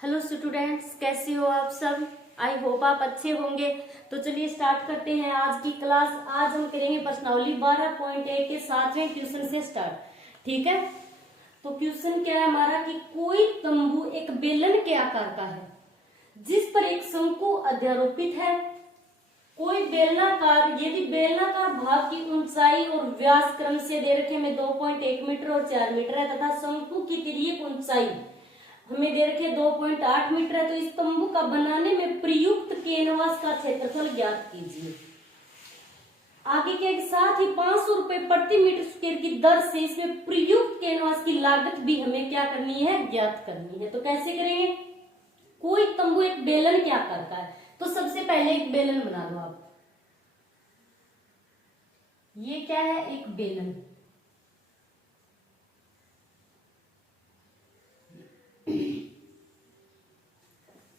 Hello students, कैसे हो आप सब। आई होप आप अच्छे होंगे। तो चलिए स्टार्ट करते हैं आज की क्लास। आज हम करेंगे प्रश्नावली 12.1 के 7वें क्वेश्चन से स्टार्ट। ठीक है, तो क्वेश्चन क्या है हमारा कि कोई तंबू एक बेलन के आकार का है जिस पर एक शंकु अध्यारोपित है। कोई बेलनाकार, यदि बेलनाकार भाग की ऊंचाई और व्यास क्रम से दे रखे में 2.1 मीटर और 4 मीटर है तथा शंकु की तिर्यक ऊंचाई हमें दे रखे 2.8 मीटर है, तो इस तंबू का बनाने में प्रयुक्त कैनवास का क्षेत्रफल ज्ञात कीजिए। आगे के साथ ही 500 रुपए प्रति मीटर स्क्वायर की दर से इसमें प्रयुक्त कैनवास की लागत भी हमें क्या करनी है, ज्ञात करनी है। तो कैसे करेंगे। कोई तंबू एक बेलन के आकार का है, तो सबसे पहले एक बेलन बना लो आप। ये क्या है, एक बेलन।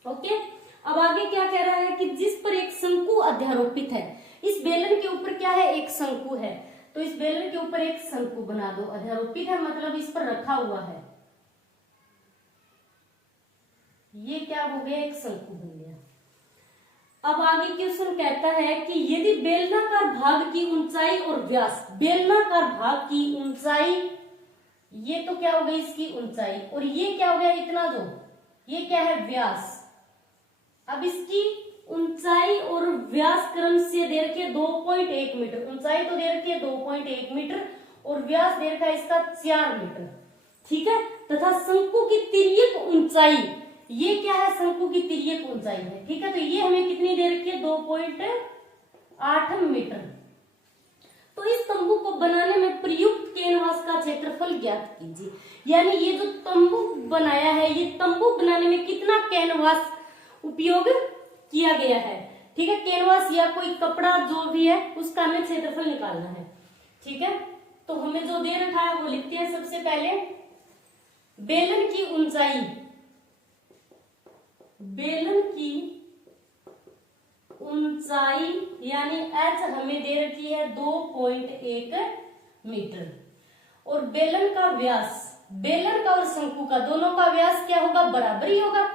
ओके, अब आगे क्या कह रहा है कि जिस पर एक शंकु अध्यारोपित है। इस बेलन के ऊपर क्या है, एक शंकु है, तो इस बेलन के ऊपर एक शंकु बना दो। अध्यारोपित है मतलब इस पर रखा हुआ है। ये क्या हो गया, एक शंकु बन गया। अब आगे क्वेश्चन कहता है कि यदि बेलनाकार भाग की ऊंचाई और व्यास, बेलनाकार भाग की ऊंचाई, ये तो क्या हो गई इसकी ऊंचाई, और ये क्या हो गया इतना, जो ये क्या है व्यास। अब इसकी ऊंचाई और व्यास क्रम से दे रखी है 2.1 मीटर। ऊंचाई तो दे रखी है 2.1 मीटर और व्यास दे रखा है इसका 4 मीटर। ठीक है, तथा शंकु की तिर्यक ऊंचाई, ये क्या है, शंकु की तिर्यक ऊंचाई है। ठीक है, तो ये हमें कितनी दे रखी है, 2.8 मीटर। तो इस तंबू को बनाने में प्रयुक्त कैनवास का क्षेत्रफल ज्ञात कीजिए। यानी ये जो तंबू बनाया है, ये तंबू बनाने में कितना कैनवास उपयोग किया गया है। ठीक है, कैनवास या कोई कपड़ा जो भी है उसका हमें क्षेत्रफल निकालना है। ठीक है, तो हमें जो दे रखा है वो लिखते हैं। सबसे पहले बेलन की ऊंचाई, बेलन की ऊंचाई यानी h हमें दे रखी है 2.1 मीटर, और बेलन का व्यास, बेलन का और शंकु का दोनों का व्यास क्या होगा, बराबर ही होगा।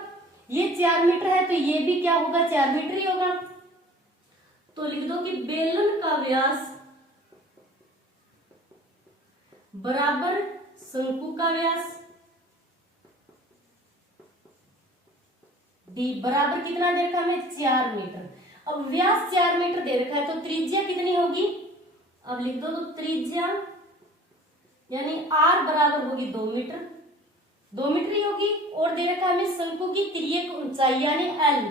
ये 4 मीटर है तो ये भी क्या होगा, 4 मीटर ही होगा। तो लिख दो कि बेलन का व्यास बराबर शंकु का व्यास, डी बराबर कितना दे रखा है, 4 मीटर। अब व्यास 4 मीटर दे रखा है तो त्रिज्या कितनी होगी, अब लिख दो। तो त्रिज्या यानी r बराबर होगी 2 मीटर, 2 मीटर ही होगी। और दे रखा है हमें शंकु की तिर्यक ऊंचाई यानी l,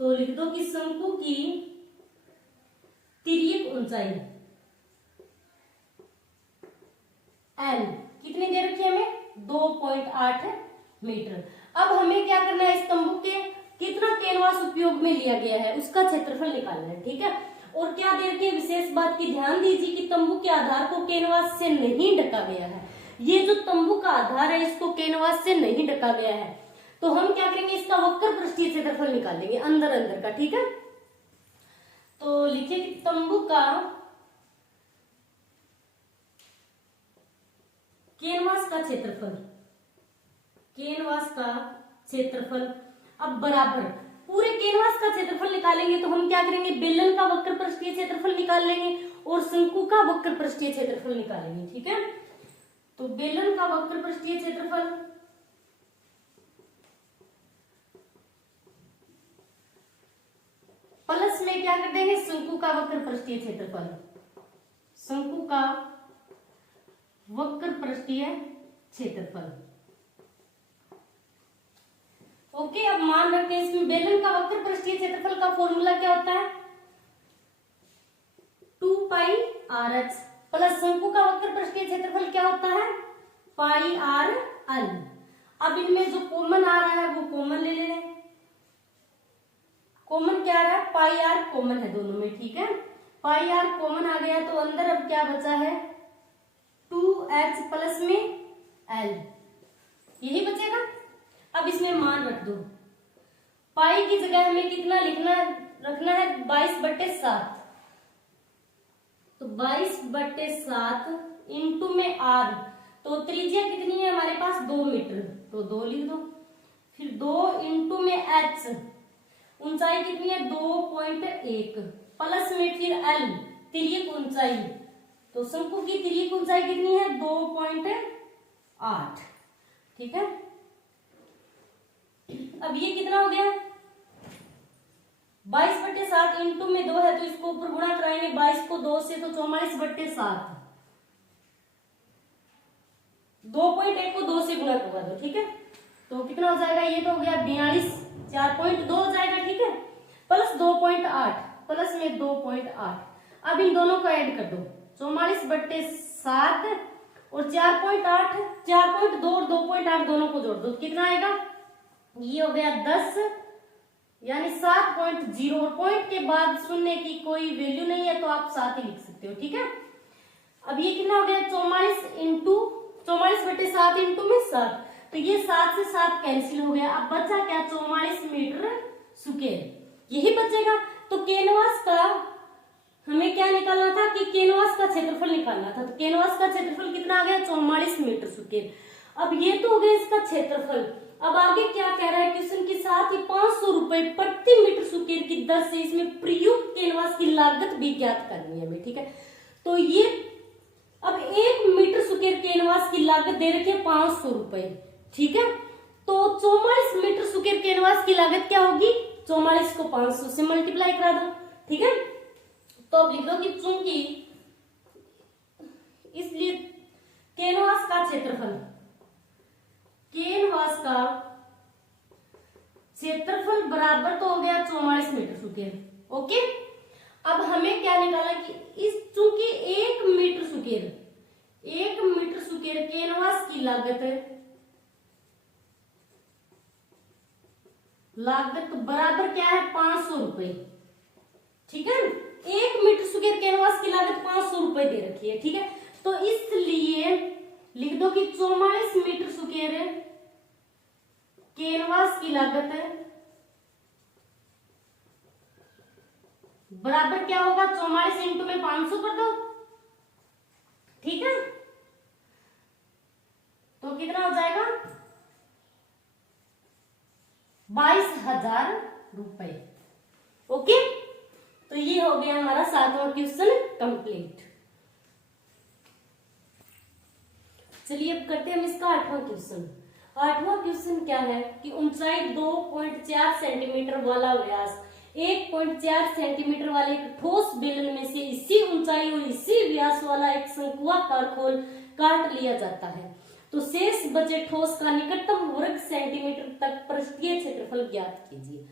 तो लिख दो कि शंकु की तिर्यक ऊंचाई l कितनी दे रखी है हमें, 2.8 मीटर। अब हमें क्या करना है, इस तंबू के कितना कैनवास उपयोग में लिया गया है उसका क्षेत्रफल निकालना है। ठीक है, और क्या दे रखी है, विशेष बात की ध्यान दीजिए कि तंबू के आधार को कैनवास से नहीं ढका गया है। ये जो तंबू का आधार है इसको कैनवास से नहीं ढका गया है, तो हम क्या करेंगे, इसका वक्र पृष्ठीय क्षेत्रफल निकालेंगे अंदर अंदर का। ठीक है, तो लिखिए कि तंबू का कैनवास का क्षेत्रफल, कैनवास का क्षेत्रफल अब बराबर पूरे कैनवास का क्षेत्रफल निकालेंगे तो हम क्या करेंगे, बेलन का वक्र पृष्ठीय क्षेत्रफल निकाल लेंगे और शंकु का वक्र पृष्ठीय क्षेत्रफल निकालेंगे। ठीक है, तो बेलन का वक्र पृष्ठीय क्षेत्रफल प्लस में क्या कर देंगे, शंकु का वक्र पृष्ठीय क्षेत्रफल, शंकु का वक्र पृष्ठीय क्षेत्रफल। ओके, अब मान रखते हैं इसमें बेलन का वक्र पृष्ठीय क्षेत्रफल का फॉर्मूला क्या होता है, 2πrh प्लस शंकु का वक्र पृष्ठीय क्षेत्रफल क्या होता है, πrl। अब इनमें जो कॉमन आ रहा है वो कॉमन ले लें। कॉमन क्या आ रहा है, πr कॉमन है दोनों में। ठीक है, πr कॉमन आ गया तो अंदर अब क्या बचा है, 2h प्लस में l, यही बचेगा। अब इसमें मान रख दो, पाई की जगह हमें कितना लिखना रखना है, 22/7, तो 22/7 इंटू में r, तो त्रिज्या कितनी है हमारे पास, 2 मीटर, तो 2 लिख दो। फिर 2 इंटू में h, ऊंचाई कितनी है 2.1, प्लस में फिर l तिर्यक ऊंचाई, तो शंकु की तिर्यक ऊंचाई कितनी है 2.8। ठीक है, अब ये कितना हो गया 22/7 इंटू में 2 है तो इसको ऊपर गुणा कराएंगे 22 को 2 से तो 44/7, 2.1 को 2 से गुणा करवा दो। ठीक है, तो कितना हो जाएगा, ये तो हो गया 42, 4.2 हो जाएगा। ठीक है, प्लस 2.8, प्लस में 2.8, अब इन दोनों को ऐड कर दो 44/7 और 4.8, 4.2 और 2.8 दोनों को जोड़ दो, कितना आएगा, ये हो गया 10, यानी 7.0, और पॉइंट के बाद शून्य की कोई वैल्यू नहीं है तो आप 7 ही लिख सकते हो। ठीक है, अब ये कितना हो गया 44/7 इंटू में 7, तो ये 7 से 7 कैंसिल हो गया, अब बचा क्या 44 मीटर स्क्वायर, यही बचेगा। तो कैनवास का हमें क्या निकालना था कि कैनवास का क्षेत्रफल निकालना था, तो कैनवास का क्षेत्रफल कितना आ गया 44 मीटर स्क्वायर। अब ये तो हो गया इसका क्षेत्रफल, अब आगे क्या कह रहा है क्वेश्चन के साथ ही 500 रुपए प्रति मीटर स्क्वायर की दर से इसमें प्रयुक्त कैनवास की लागत भी ज्ञात करनी है हमें। ठीक है, तो ये अब 1 मीटर स्क्वायर कैनवास की लागत दे रखी है 500 रुपए। ठीक है, तो 44 मीटर स्क्वायर कैनवास की लागत क्या होगी, 44 को 500 से मल्टीप्लाई करा दो। ठीक है, तो अब लिख दो कि चूंकि इसलिए कैनवास का क्षेत्रफल, कैनवास का क्षेत्रफल बराबर तो हो गया 44 मीटर स्क्वायर। ओके, अब हमें क्या निकालना कि इस चूंकि 1 मीटर स्क्वायर कैनवास की लागत बराबर क्या है 500 रुपए। ठीक है, 1 मीटर स्क्वायर कैनवास की लागत 500 रुपए दे रखी है। ठीक है, तो इसलिए लिख दो कि 44 मीटर स्क्वायर कैनवास की लागत बराबर क्या होगा 44 इंटू में 500 कर दो। ठीक है, तो कितना हो जाएगा 22,000 रुपए। ओके, तो ये हो गया हमारा 7वां क्वेश्चन कंप्लीट। चलिए अब करते हैं हम इसका 8वां क्वेश्चन। 8वां क्वेश्चन क्या है कि ऊंचाई 2.4 सेंटीमीटर वाला व्यास 1.4 सेंटीमीटर वाले एक ठोस बेलन में से इसी ऊंचाई और इसी व्यास वाला एक शंकुआकार खोल काट लिया जाता है, तो शेष बचे ठोस का निकटतम वर्ग सेंटीमीटर तक पृष्ठीय क्षेत्रफल ज्ञात कीजिए।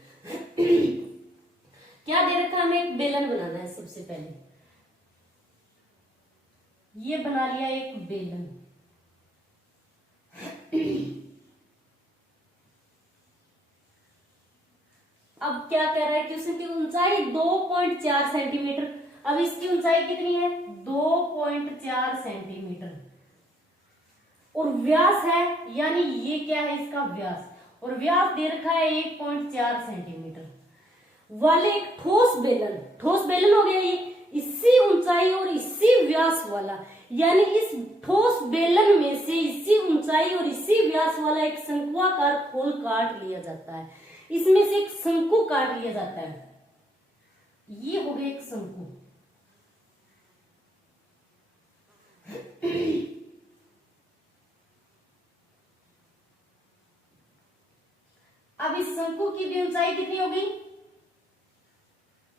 क्या दे रखा है, हमें एक बेलन बनाना है। सबसे पहले ये बना लिया एक बेलन, अब क्या कह रहा है कि उसकी ऊंचाई 2.4 सेंटीमीटर, अब इसकी ऊंचाई कितनी है 2.4 सेंटीमीटर और व्यास है, यानी ये क्या है इसका व्यास, और व्यास दे रखा है 1.4 सेंटीमीटर वाले एक ठोस बेलन हो गया ये, इसी ऊंचाई और इसी व्यास वाला, यानी इस ठोस बेलन में से इसी ऊंचाई और इसी व्यास वाला एक शंकुआकार खोल काट लिया जाता है, इसमें से एक शंकु काट लिया जाता है। ये हो गया एक शंकु। अब इस शंकु की भी ऊंचाई कितनी होगी,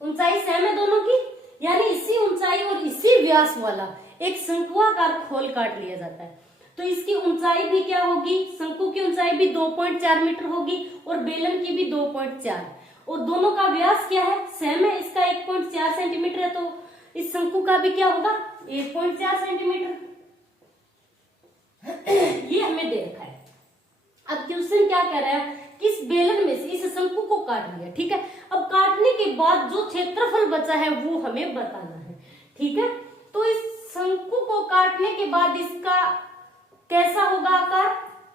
ऊंचाई सेम है दोनों की, यानी इसी ऊंचाई और इसी व्यास वाला एक शंकुआकार खोल काट लिया जाता है, तो इसकी ऊंचाई भी क्या होगी, शंकु की ऊंचाई भी 2.4 मीटर होगी और बेलन की भी 2.4, और दोनों का व्यास क्या है सेम है, इसका 1.4 सेंटीमीटर है, तो इस शंकु का भी क्या होगा 1.4 सेंटीमीटर। ये हमें दे रखा है। अब क्वेश्चन क्या कह रहा है कि इस बेलन में से इस शंकु को काट लिया। ठीक है, अब काटने के बाद जो क्षेत्रफल बचा है वो हमें बताना है। ठीक है, तो इस शंकु को काटने के बाद इसका कैसा होगा आकार,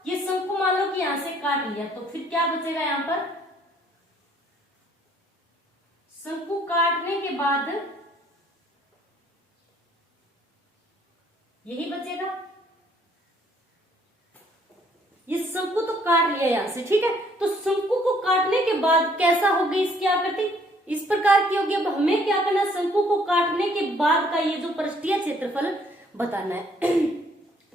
ये शंकु मान लो कि यहां से काट लिया, तो फिर क्या बचेगा यहां पर, शंकु काटने के बाद यही बचेगा। ये शंकु तो काट लिया यहाँ से, ठीक है। तो शंकु को काटने के बाद कैसा होगी इसकी आकृति, इस प्रकार की होगी। अब हमें क्या करना है, शंकु को काटने के बाद का ये जो पृष्ठीय क्षेत्रफल बताना है।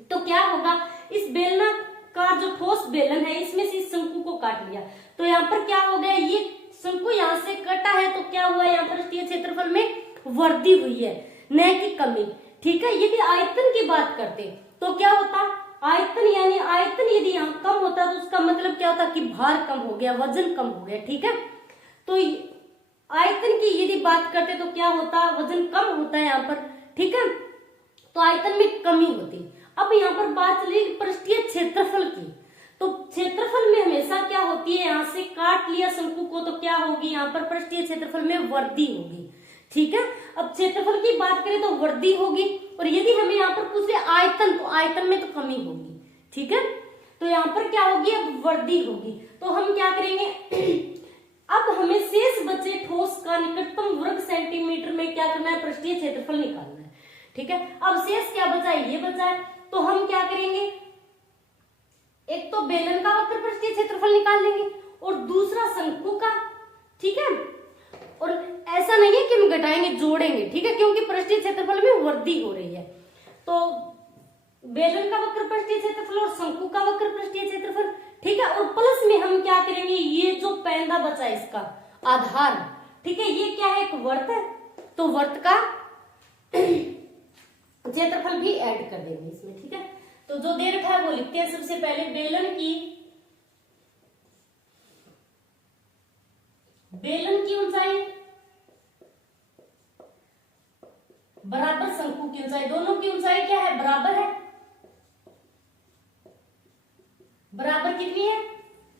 तो क्या होगा, इस बेलनाकार जो ठोस बेलन है इसमें से इस शंकु को काट लिया, तो यहाँ पर क्या हो गया, ये शंकु यहाँ से कटा है तो क्या हुआ, यहाँ पृष्ठीय क्षेत्रफल में वृद्धि हुई है, न कि कमी, ठीक है। यदि आयतन की बात करते तो क्या होता, आयतन यानी आयतन यदि यहाँ कम होता तो उसका मतलब क्या होता कि भार कम हो गया, वजन कम हो गया, ठीक है। तो आयतन की यदि बात करते तो क्या होता, वजन कम होता है यहाँ पर, ठीक है, तो आयतन में कमी होती। अब यहाँ पर बात चली पृष्ठीय क्षेत्रफल की, तो क्षेत्रफल में हमेशा क्या होती है, यहाँ से काट लिया शंकु को तो क्या होगी, यहाँ पर पृष्ठीय क्षेत्रफल में वृद्धि होगी, ठीक है। अब क्षेत्रफल की बात करें तो वृद्धि होगी, और यदि हमें यहाँ पर पूछे आयतन, तो आयतन में तो कमी होगी, ठीक है। तो यहाँ पर क्या होगी, अब वृद्धि होगी। तो हम क्या करेंगे, अब हमें शेष बचे ठोस का निकटतम वर्ग सेंटीमीटर में क्या करना है, पृष्ठीय क्षेत्रफल निकालना है, ठीक है। अब शेष क्या बचा है, ये बचा है, तो हम क्या करेंगे, एक तो बेलन का वक्र पृष्ठीय क्षेत्रफल निकाल लेंगे और दूसरा शंकु का, ठीक है। और ऐसा नहीं है कि हम घटाएंगे, जोड़ेंगे, ठीक है, क्योंकि पृष्ठीय क्षेत्रफल में वृद्धि हो रही है। तो बेलन का वक्र पृष्ठीय क्षेत्रफल और शंकु का वक्र पृष्ठीय क्षेत्रफल, ठीक है। और प्लस में हम क्या करेंगे, ये जो पैंदा बचा है इसका आधार, ठीक है, ये क्या है, एक वर्त है, तो वर्त का क्षेत्रफल भी ऐड कर देंगे इसमें, ठीक है। तो जो दे रखा है वो लिखते हैं। सबसे पहले बेलन की ऊंचाई बराबर शंकु की ऊंचाई, दोनों की ऊंचाई क्या है, बराबर है। बराबर कितनी है,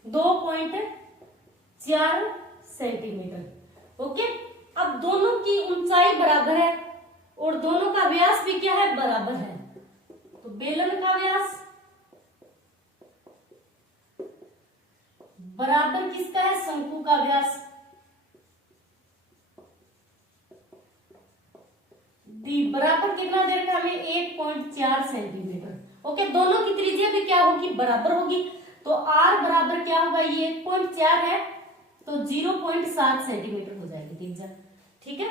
2.4 सेंटीमीटर, ओके। अब दोनों की ऊंचाई बराबर है और दोनों का व्यास भी क्या है, बराबर है। तो बेलन का व्यास बराबर किसका है, शंकु का व्यास। बराबर कितना दे रखा हमें, 1.4 सेंटीमीटर, ओके। दोनों की त्रिज्या भी क्या होगी, बराबर होगी। तो r बराबर क्या होगा, ये 1.4 है तो 0.7 सेंटीमीटर हो जाएगी त्रिज्या, ठीक है।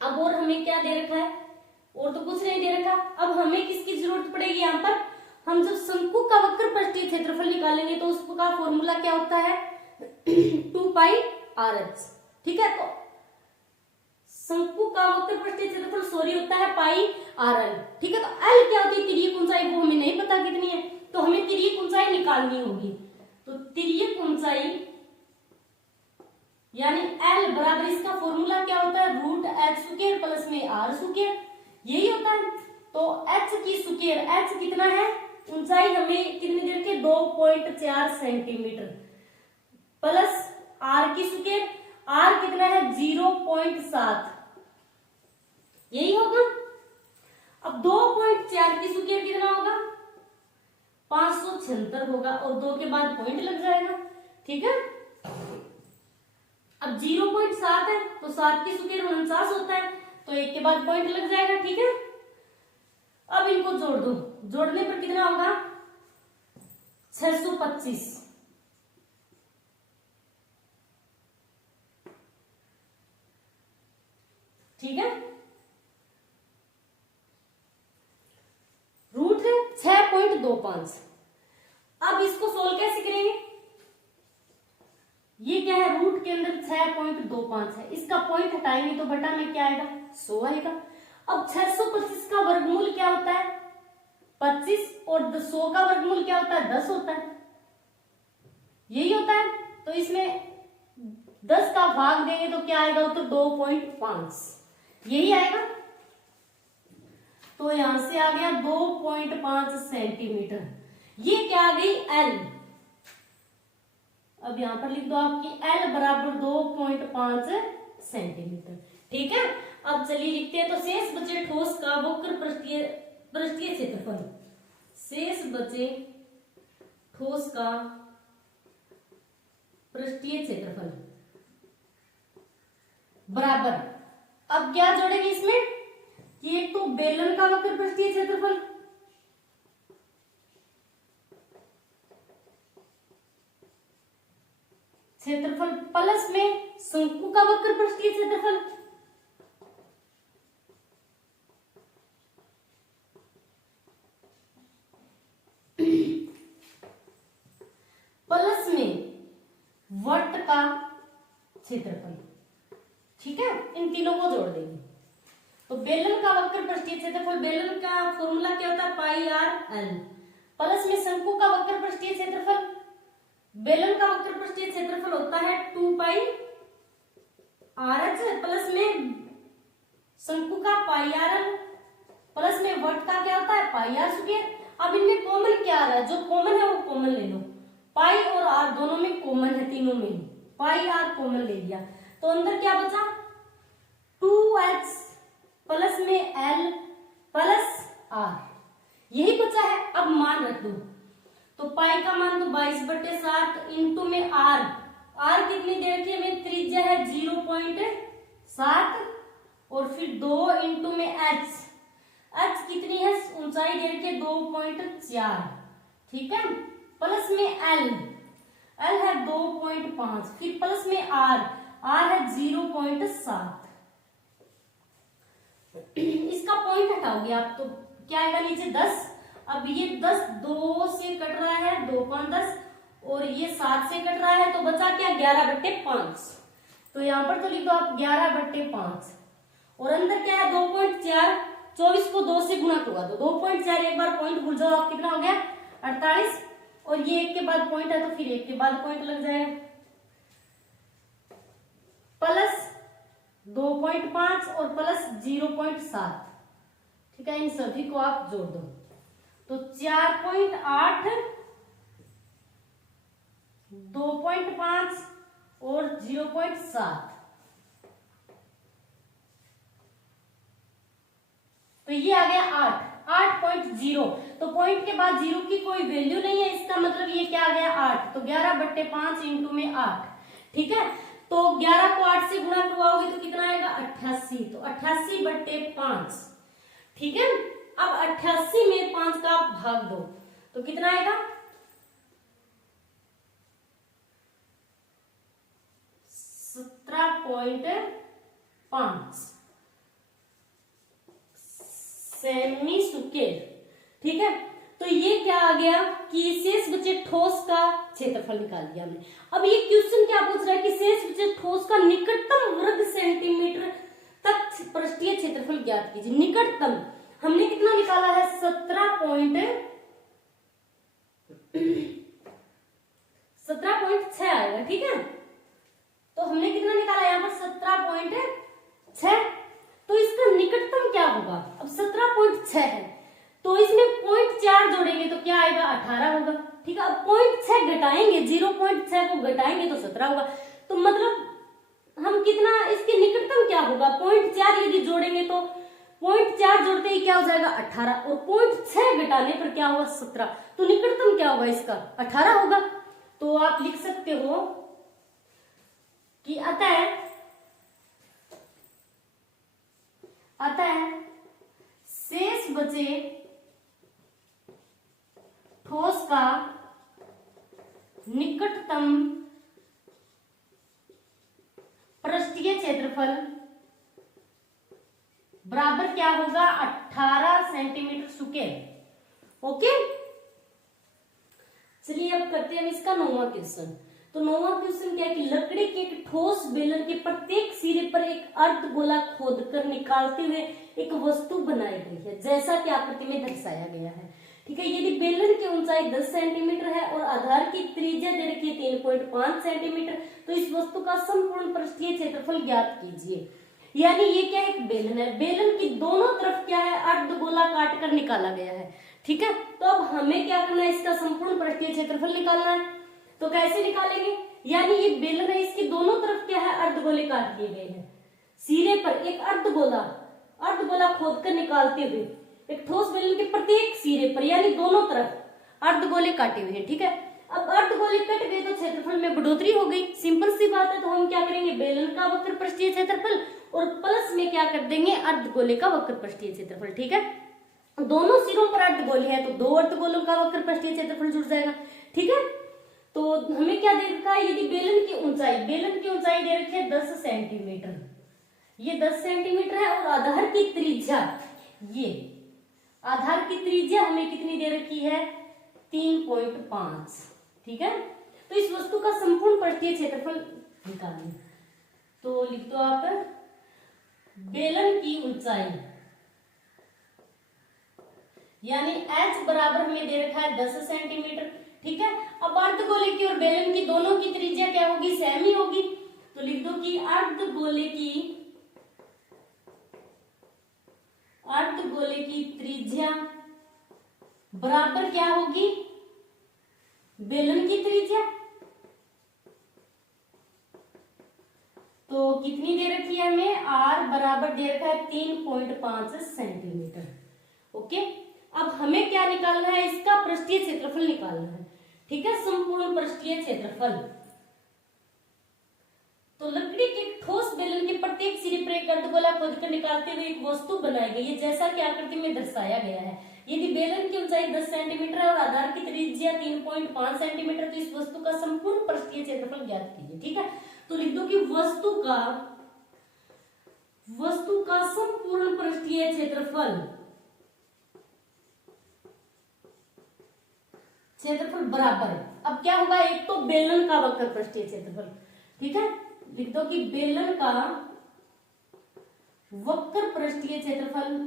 अब और हमें क्या दे रखा है, और तो कुछ नहीं दे रखा। अब हमें किसकी जरूरत पड़ेगी, यहाँ पर हम जब शंकु का वक्र पृष्ठीय क्षेत्रफल निकालेंगे तो उसका फॉर्मूला क्या होता है, 2πr(h), ठीक है। तो शंकु का वक्र पृष्ठीय क्षेत्रफल सॉरी होता है πr(l), ठीक है। तो l क्या होती है, तिर्यक ऊंचाई, वो हमें नहीं पता कितनी है, तो हमें तिर्यक ऊंचाई निकालनी होगी। तो तिर्यक ऊंचाई यानी l बराबर, इसका फॉर्मूला क्या होता है, √h² प्लस में r², यही होता है। तो h की स्क्वायर, h कितना है, ऊंचाई हमें कितनी देर के, 2.4 सेंटीमीटर प्लस r की स्क्वायर, r कितना है, 0.7, यही होगा। अब 2.4 की स्क्वायर कितना होगा, 576 होगा, और 2 के बाद पॉइंट लग जाएगा, ठीक है। अब 0.7 है तो 7 की स्क्वायर 49 होता है, तो 1 के बाद पॉइंट लग जाएगा, ठीक है। अब इनको जोड़ दो, जोड़ने पर कितना होगा, 625, ठीक है। रूट है 6.25। अब इसको सोल्व कैसे करेंगे, ये क्या है, रूट के अंदर 6.25 है, इसका पॉइंट हटाएंगे तो बटा में क्या आएगा, 100 आएगा। अब 625 का वर्गमूल क्या होता है, 25, और 100 का वर्गमूल क्या होता है, 10 होता है, यही होता है। तो इसमें 10 का भाग देंगे तो क्या आएगा उत्तर, 2.5, यही आएगा। तो यहां से आ गया 2.5 सेंटीमीटर, ये क्या आ गई, l। अब यहां पर लिख दो आपकी l बराबर 2.5 सेंटीमीटर, ठीक है। अब चलिए लिखते हैं। तो शेष बचे ठोस का वक्र पृष्ठीय क्षेत्रफल, शेष बचे ठोस का पृष्ठीय क्षेत्रफल बराबर, अब क्या जोड़ेंगे इसमें, कि एक तो बेलन का वक्र पृष्ठीय क्षेत्रफल क्षेत्रफल प्लस में शंकु का वक्र पृष्ठीय क्षेत्रफल, प्लस में वट का क्षेत्रफल। ठीक है, इन तीनों को जोड़ देंगे तो बेलन का वक्र पृष्ठीय क्षेत्रफल, बेलन का फॉर्मूला क्या होता है पाई आर एल, प्लस में शंकु का वक्र पृष्ठीय क्षेत्रफल, बेलन का वक्र पृष्ठीय क्षेत्रफल होता है 2 पाई आर एच, प्लस में शंकु का पाई आर एल, प्लस में वट का क्या होता है पाई आर स्क्वायर। अब इनमें कॉमन क्या आ रहा है, जो कॉमन है वो कॉमन ले लो, पाई और आर दोनों में कॉमन है, तीनों में पाई आर कॉमन ले लिया तो अंदर क्या बचा 2h प्लस में l प्लस r, यही बचा है। अब मान रख दो तो पाई का मान तो 22/7 इंटू में r, r कितनी दे रखी है हमें, त्रिज्या है 0.7 और फिर 2 इंटू में h, h कितनी है ऊंचाई दे रखी है 2.4, ठीक है, प्लस में l, l है 2.5, फिर प्लस में r, r है 0.7। इसका पॉइंट हटाओगे आप तो क्या आएगा नीचे 10, अब ये 10 2 से कट रहा है 2 5 10 और ये 7 से कट रहा है तो बचा क्या 11/5, तो यहाँ पर तो लिख दो आप 11/5 और अंदर क्या है 2.4, 24 को 2 से गुणा करवा दो, 2.4 एक बार पॉइंट भूल जाओ आप, कितना हो गया 48 और ये एक के बाद पॉइंट है तो फिर एक के बाद पॉइंट लग जाएगा, प्लस 2.5 और प्लस 0.7, ठीक है, इन सभी को आप जोड़ दो तो 4.8, 2.5 और 0.7, तो ये आ गया 8.0, तो पॉइंट के बाद 0 की कोई वैल्यू नहीं है, इसका मतलब ये क्या आ गया 8, तो 11/5 इंटू में 8, ठीक है, तो 11 को 8 से गुणा करवाओगे तो कितना आएगा 88, तो 88/5, ठीक है। अब 88 में 5 का भाग दो तो कितना आएगा 17.5 सेमी स्क्वायर, ठीक है। तो ये क्या आ गया कि शेष बचे ठोस का क्षेत्रफल निकाल दिया हमने। अब ये क्वेश्चन क्या पूछ रहा है कि शेष बचे ठोस का निकटतम वर्ग सेंटीमीटर तक पृष्ठीय क्षेत्रफल ज्ञात कीजिए। निकटतम हमने कितना निकाला है 17.6 आएगा, ठीक है, तो हमने कितना निकाला यहाँ पर 17.6, तो इसका निकटतम क्या होगा, अब 17.6 है तो इसमें 0.4 जोड़ेंगे तो क्या आएगा 18 होगा, ठीक है। अब 0.6 घटाएंगे, 0.6 को घटाएंगे तो 17 होगा, तो मतलब हम कितना इसके निकटतम क्या होगा 0.4 यदि जोड़ेंगे तो 0.4 जोड़ते ही क्या हो जाएगा 18 और 0.6 घटाने पर क्या होगा 17, तो निकटतम क्या होगा इसका 18 होगा। तो आप लिख सकते हो कि अतः शेष बचे ठोस का निकटतम पृष्ठीय क्षेत्रफल बराबर क्या होगा 18 सेंटीमीटर स्क्वायर। ओके, चलिए अब करते हैं इसका 9वां क्वेश्चन। तो 9वां क्वेश्चन क्या है कि लकड़ी के एक ठोस बेलन के प्रत्येक सिरे पर एक अर्धगोला खोदकर निकालते हुए एक वस्तु बनाई गई है जैसा कि आकृति में दर्शाया गया है, ठीक है। यदि बेलन की ऊंचाई 10 सेंटीमीटर है और आधार की त्रिज्या दे रखी है 3.5 सेंटीमीटर, तो इस वस्तु का संपूर्ण पृष्ठीय क्षेत्रफल ज्ञात कीजिए। यानी ये क्या है एक बेलन है, बेलन की दोनों तरफ क्या है अर्धगोला काट कर निकाला गया है, ठीक है। तो अब हमें क्या करना है इसका संपूर्ण पृष्ठीय क्षेत्रफल निकालना है, तो कैसे निकालेंगे, यानी ये बेलन है इसकी दोनों तरफ क्या है अर्धगोले काट दिए गए हैं, सिरे पर एक अर्धगोला खोदकर निकालते हुए एक ठोस बेलन के प्रत्येक सिरे पर यानी दोनों तरफ अर्धगोले काटे हुए हैं, ठीक है। अब अर्धगोले कट गए तो क्षेत्रफल में बढ़ोतरी हो गई, सिंपल सी बात है। तो हम क्या करेंगे बेलन का वक्र पृष्ठीय क्षेत्रफल और प्लस में क्या कर देंगे अर्धगोले का वक्र पृष्ठीय क्षेत्रफल, ठीक है। दोनों सिरों पर अर्धगोले है तो दो अर्धगोलों का वक्र पृष्ठीय क्षेत्रफल जुड़ जाएगा, ठीक है। तो हमें क्या दे रखा है, यदि बेलन की ऊंचाई दे रखी है 10 सेंटीमीटर, ये 10 सेंटीमीटर है, और आधार की त्रिज्या, ये आधार की त्रिज्या हमें कितनी दे रखी है, 3.5। ठीक है, तो इस वस्तु का संपूर्ण पृष्ठीय क्षेत्रफल निकालिए। तो लिख दो आप, बेलन की ऊंचाई यानी h बराबर हमें दे रखा है 10 सेंटीमीटर। ठीक है, अब अर्धगोले की और बेलन की दोनों की त्रिज्या क्या होगी, सेम ही होगी। तो लिख दो कि अर्धगोले की त्रिज्या बराबर क्या होगी, बेलन की त्रिज्या। तो कितनी दे रखी है हमें, r बराबर दे रखा है 3.5 सेंटीमीटर। ओके, अब हमें क्या निकालना है, इसका पृष्ठीय क्षेत्रफल निकालना है। ठीक है, संपूर्ण पृष्ठीय क्षेत्रफल। तो लकड़ी के ठोस बेलन के प्रत्येक सिरे पर एक अर्धगोला खोदकर निकालते हुए एक वस्तु बनाई गई है, जैसा कि आकृति में दर्शाया गया है। यदि बेलन की ऊंचाई 10 सेंटीमीटर है और आधार की त्रिज्या 3.5 सेंटीमीटर, तो इस वस्तु का संपूर्ण पृष्ठीय क्षेत्रफल ज्ञात कीजिए। ठीक है, तो लिख दो कि वस्तु का संपूर्ण पृष्ठीय क्षेत्रफल बराबर है। अब क्या होगा, एक तो बेलन का वक्र पृष्ठीय क्षेत्रफल। ठीक है, लिख दो कि बेलन का वक्र पृष्ठीय क्षेत्रफल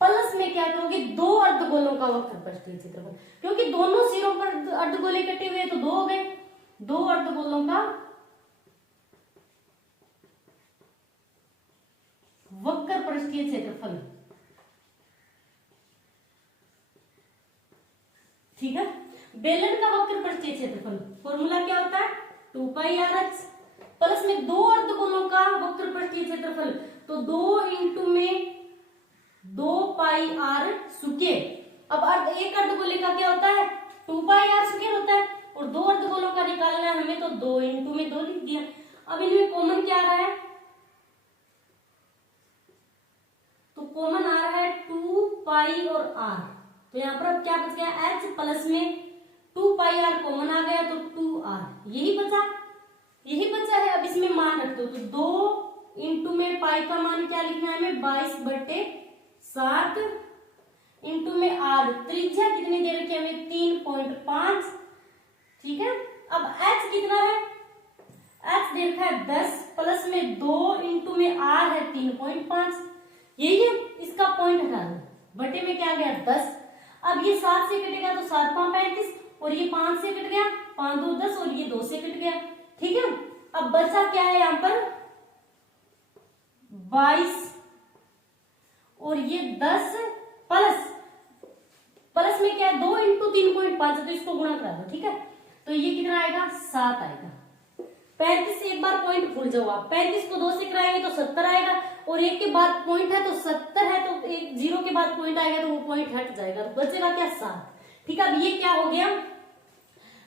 प्लस में क्या करोगे, दो अर्धगोलों का वक्र पृष्ठीय क्षेत्रफल, क्योंकि दोनों सिरों पर अर्धगोले कटे हुए तो दो हो गए, दो अर्धगोलों का वक्र पृष्ठीय क्षेत्रफल। ठीक है, बेलन का वक्र पृष्ठीय क्षेत्रफल फॉर्मूला क्या होता है, 2πrh प्लस में दो अर्धगोलों का वक्र पृष्ठीय क्षेत्रफल, तो 2 इंटू में 2πr स्क्वायर। अब एक अर्धगोले का क्या होता है, 2πr स्क्वायर होता है, और दो अर्धगोलों का निकालना है हमें, तो 2 इंटू में 2 लिख दिया। अब इनमें कॉमन क्या आ रहा है, तो कॉमन आ रहा है 2π और r, तो यहाँ पर अब क्या बच गया, h प्लस में 2πr कॉमन आ गया, तो 2r यही बचा है। अब इसमें मान रख दो, तो 2 इंटू में पाई का मान क्या लिखना है हमें, 22/7 इंटू में r, त्रिज्या कितनी दे रखी है हमें, 3.5। ठीक है, अब h कितना है, h दे रखा है 10 प्लस में 2 इंटू में r है 3.5, यही है। इसका पॉइंट हटा दो, बटे में क्या गया 10। अब ये 7 से कटेगा तो 7 5 35, और ये 5 से कट गया, 5 2 10, और ये 2 से कट गया। ठीक है, अब बचा क्या है यहाँ पर 22, और ये 10 प्लस में क्या है 2 इंटू 3.5, तो इसको गुणा करा दो। ठीक है, तो ये कितना आएगा, 7 आएगा। 35 एक बार पॉइंट भूल जाओ आप, 35 को 2 से कराएंगे तो 70 आएगा, और 1 के बाद पॉइंट है तो 70 है, तो एक 0 के बाद पॉइंट आएगा तो वो पॉइंट हट जाएगा, तो बचेगा क्या 7। ठीक है, अब ये क्या हो गया,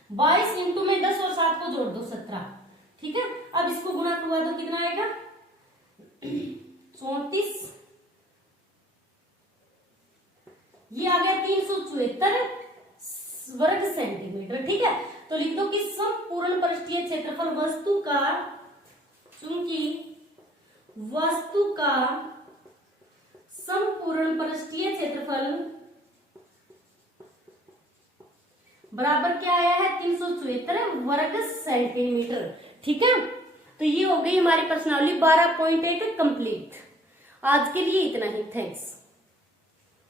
22 इंटू में 10 और 7 को जोड़ दो 17। ठीक है, अब इसको गुणा करवा दो, कितना आएगा 34, ये आ गया 374 वर्ग सेंटीमीटर। ठीक है, तो लिख दो कि संपूर्ण पृष्ठीय क्षेत्रफल वस्तु का संपूर्ण पृष्ठीय क्षेत्रफल बराबर क्या आया है, 374 वर्ग सेंटीमीटर। ठीक है, तो ये हो गई हमारी प्रश्नावली 12.1 कंप्लीट। आज के लिए इतना ही, थैंक्स।